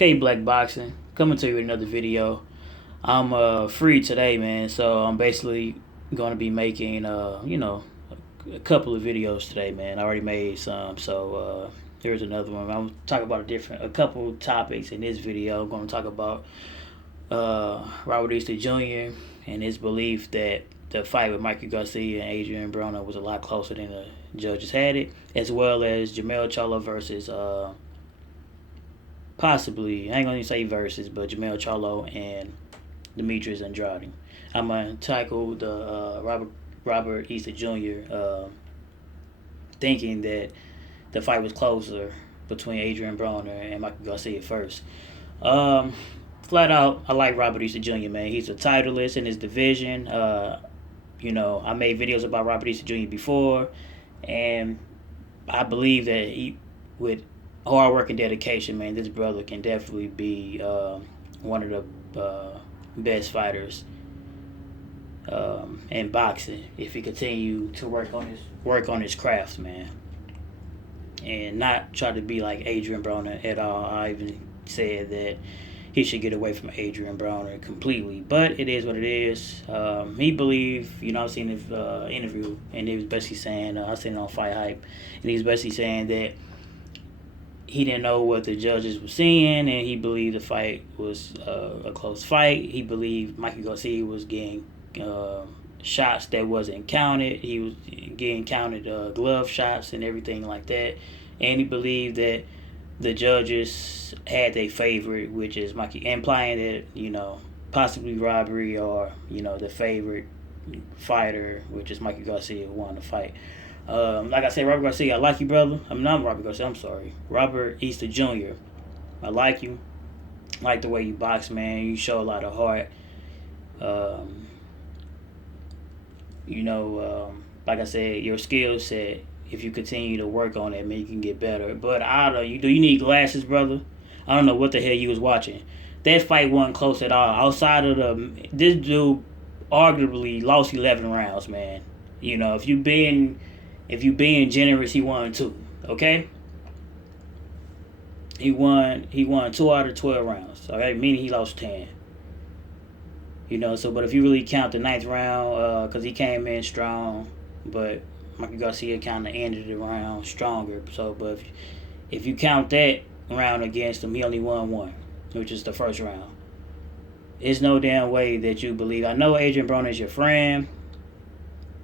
K Black Boxing coming to you with another video. I'm free today, man, so I'm basically going to be making a couple of videos today, man. I already made some, so here's another one. I'm talking about a couple topics in this video. I'm going to talk about Robert Easter Jr. and his belief that the fight with Mikey Garcia and Adrian Broner was a lot closer than the judges had it, as well as Jermell Charlo versus possibly, I ain't gonna say versus, but Jermell Charlo and Demetrius Andrade. I'm gonna tackle the Robert Easter Jr. Thinking that the fight was closer between Adrian Broner and Michael Garcia first. Flat out, I like Robert Easter Jr., man. He's a titleist in his division. I made videos about Robert Easter Jr. before, and I believe that with hard work and dedication, man, this brother can definitely be one of the best fighters in boxing if he continue to work on his craft, man, and not try to be like Adrian Broner at all. I even said that he should get away from Adrian Broner completely, but it is what it is. He believed, I've seen his interview, and he was basically saying, I seen it on Fight Hype, and he was basically saying that he didn't know what the judges were seeing, and he believed the fight was a close fight. He believed Mikey Garcia was getting shots that wasn't counted. He was getting counted glove shots and everything like that. And he believed that the judges had their favorite, which is Mikey, implying that, possibly robbery or, the favorite fighter, which is Mikey Garcia, won the fight. Like I said, Robert Garcia, I like you, brother. I'm not Robert Garcia, I'm sorry. Robert Easter Jr. I like you. I like the way you box, man. You show a lot of heart. Like I said, your skill set, if you continue to work on it, man, you can get better. But I don't know, do you need glasses, brother? I don't know what the hell you was watching. That fight wasn't close at all. Outside of this dude arguably lost 11 rounds, man. If you being generous, he won 2. Okay? He won 2 out of 12 rounds. Okay? Meaning he lost 10. But if you really count the 9th round, because he came in strong, but Michael Garcia kind of ended the round stronger. But if you count that round against him, he only won 1, which is the first round. There's no damn way that you believe. I know Adrian Broner is your friend.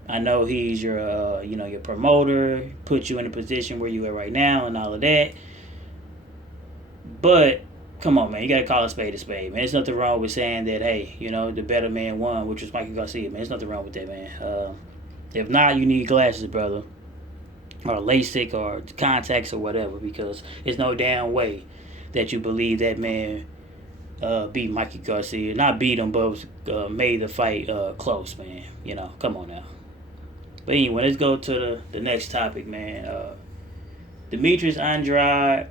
I know he's your, your promoter, put you in a position where you are right now and all of that. But, come on, man, you got to call a spade, man. There's nothing wrong with saying that, hey, the better man won, which was Mikey Garcia, man. There's nothing wrong with that, man. If not, you need glasses, brother, or LASIK or contacts or whatever, because there's no damn way that you believe that man beat Mikey Garcia. Not beat him, but made the fight close, man. Come on now. But anyway, let's go to the next topic, man. Demetrius Andrade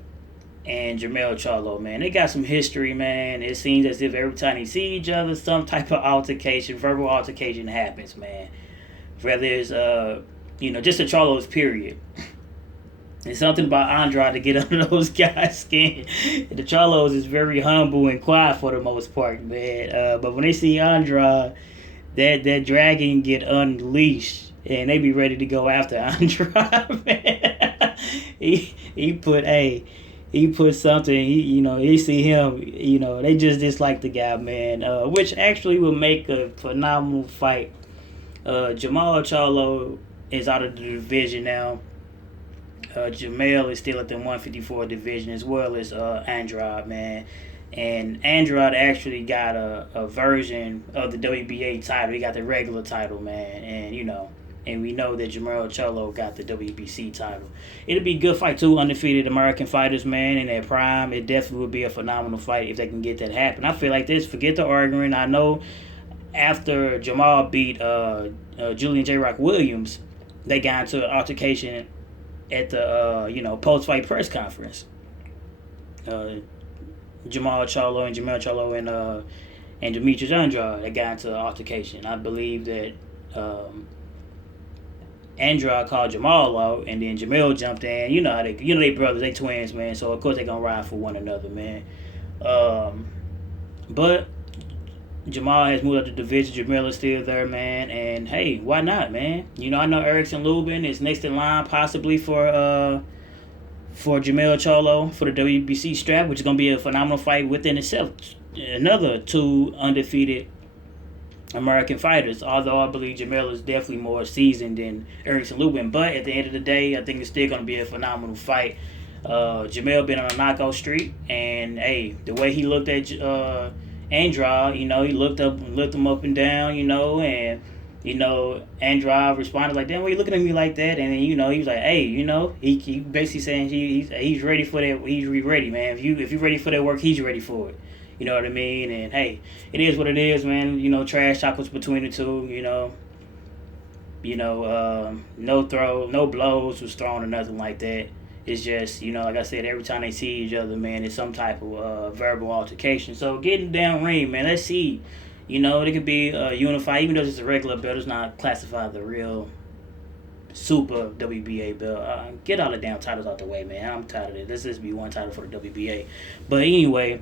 and Jermell Charlo, man. They got some history, man. It seems as if every time they see each other, some type of altercation, verbal altercation happens, man. Whether it's, just the Charlos, period. It's something about Andrade to get under those guys' skin. The Charlos is very humble and quiet for the most part, man. But when they see Andrade, that dragon get unleashed. And they be ready to go after Andrade, man. He put something. He see him. They just dislike the guy, man. Which actually will make a phenomenal fight. Jermell Charlo is out of the division now. Jermell is still at the 154 division, as well as Andrade, man. And Andrade actually got a version of the WBA title. He got the regular title, man. And we know that Jermell Charlo got the WBC title. It'll be a good fight, too. Undefeated American fighters, man, in their prime. It definitely would be a phenomenal fight if they can get that happen. I feel like this. Forget the arguing. I know after Jamal beat Julian J. Rock Williams, they got into an altercation at the, post-fight press conference. Jermell Charlo and Demetrius Andrade, they got into an altercation. I believe that Andrade called Jermell out, and then Jermell jumped in. They brothers, they twins, man. So of course they gonna ride for one another, man. But Jermell has moved up the division. Jermell is still there, man. And hey, why not, man? I know Erickson Lubin is next in line possibly for Jermell Charlo for the WBC strap, which is gonna be a phenomenal fight within itself. Another two undefeated American fighters. Although I believe Jermell is definitely more seasoned than Erickson Lubin, but at the end of the day, I think it's still gonna be a phenomenal fight. Jermell been on a knockout streak, and hey, the way he looked at Andrade, he looked him up and down, and Andrade responded like, "Damn, why you looking at me like that?" And then, he was like, "Hey, he basically saying he's ready for that. He's ready, man. If you ready for that work, he's ready for it. You know what I mean?" And hey, it is what it is, man. Trash talk between the two. No blows was thrown or nothing like that. It's just, like I said, every time they see each other, man, it's some type of verbal altercation. So getting down ring, man, let's see. It could be unified, even though it's a regular belt, it's not classified the real super WBA belt. Get all the damn titles out the way, man. I'm tired of it. Let's just be one title for the WBA. But anyway,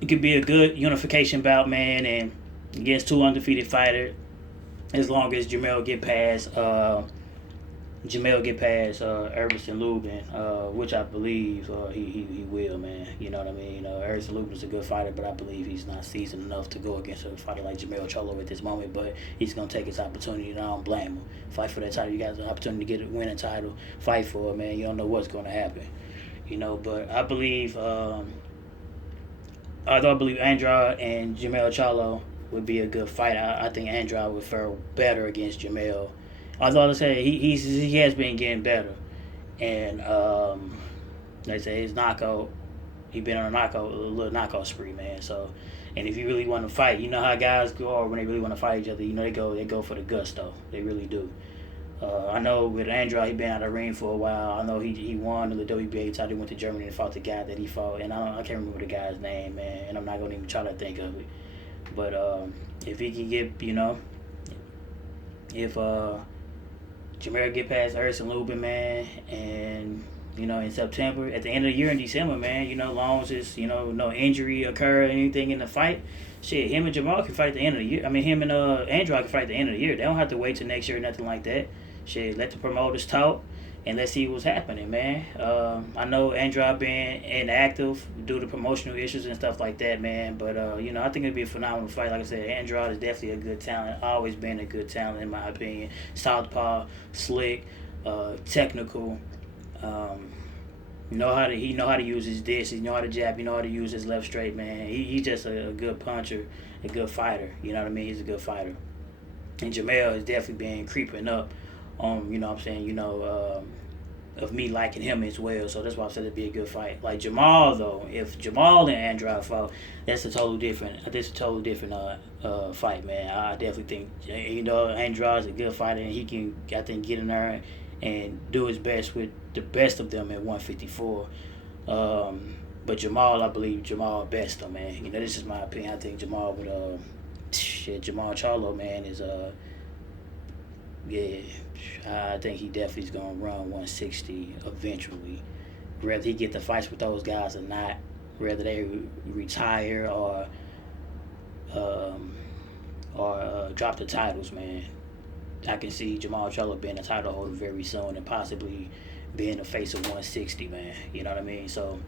it could be a good unification bout, man, and against two undefeated fighters, as long as Jermell get past Erickson Lubin, which I believe he will, man. You know what I mean? Erickson Lubin is a good fighter, but I believe he's not seasoned enough to go against a fighter like Jermell Charlo at this moment. But he's going to take his opportunity, and I don't blame him. Fight for that title. You got the opportunity to win a title. Fight for it, man. You don't know what's going to happen. But I believe, although I believe Andrade and Jermell Charlo would be a good fight, I think Andrade would fare better against Jermell. Although I say he has been getting better, and like I say, his knockout, he been on a little knockout spree, man. So, and if you really want to fight, you know how guys go when they really want to fight each other. They go for the gusto. They really do. I know with Andrade, he been out of the ring for a while. I know he won the WBA title. He went to Germany and fought the guy that he fought, and I can't remember the guy's name, man. And I'm not gonna even try to think of it. But if he can get, if Jermell get past Erickson Lubin, man, and in September, at the end of the year in December, man, long as it's no injury occur or anything in the fight, shit, him and Jermell can fight at the end of the year. I mean, him and Andrade can fight at the end of the year. They don't have to wait till next year or nothing like that. Shit, let the promoters talk, and let's see what's happening, man. I know Andrade being inactive due to promotional issues and stuff like that, man. But I think it'd be a phenomenal fight. Like I said, Andrade is definitely a good talent. Always been a good talent in my opinion. Southpaw, slick, technical. He know how to use his disc. He know how to jab. He know how to use his left straight, man. He's just a good puncher, a good fighter. You know what I mean? He's a good fighter. And Jermell has definitely been creeping up on, of me liking him as well. So that's why I said it'd be a good fight. Like Jermell, though, if Jermell and Andrade fought, that's a totally different fight, man. I definitely think, Andrade's a good fighter, and he can, I think, get in there and do his best with the best of them at 154. But Jermell, I believe Jermell best, though, man. This is my opinion. I think Jermell would, Jermell Charlo, man, is, I think he definitely is going to run 160 eventually. Whether he get the fights with those guys or not, whether they retire or drop the titles, man. I can see Jermell Charlo being a title holder very soon and possibly being the face of 160, man. You know what I mean? So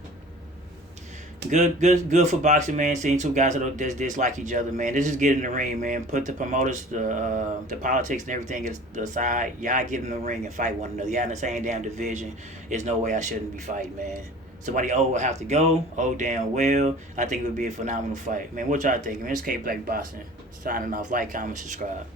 good for boxing, man. Seeing two guys that dislike each other, man. Let's just get in the ring, man. Put the promoters, the politics and everything aside. Y'all get in the ring and fight one another. Y'all in the same damn division. There's no way I shouldn't be fighting, man. Somebody will have to go. Damn well. I think it would be a phenomenal fight, man. What y'all think, man? It's K Black Boxing. Signing off. Like, comment, subscribe.